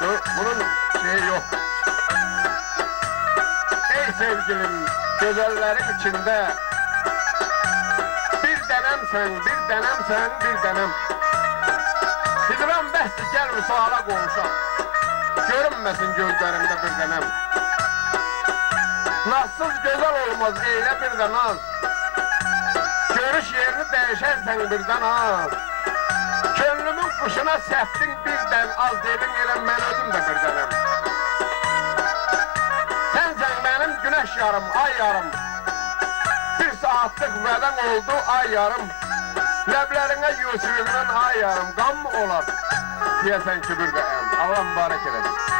yoktur, bunun şeyi yok. Ey sevgilim, güzellerin içinde bir denemsen, bir denemsen, bir denem. Hicran bəsdir, gel müsaala qonşaq. Görünməsin gözlərimdə bir denem. Nazsız gözəl olmaz, eylə bir də naz. Görüş yerini dəyişərsən birdən az. Könlümün quşuna səpdin birdən az, dedin elə mən özüm də bir dənəm. Sənsən mənim günəş yarım, ay yarım. Bir saatlıq vədən oldu ay yarım. Ləblərinə Yusuf'un ay yarım, qan mı olar? Deyəsən ki bir də Allah mübarək eləsin.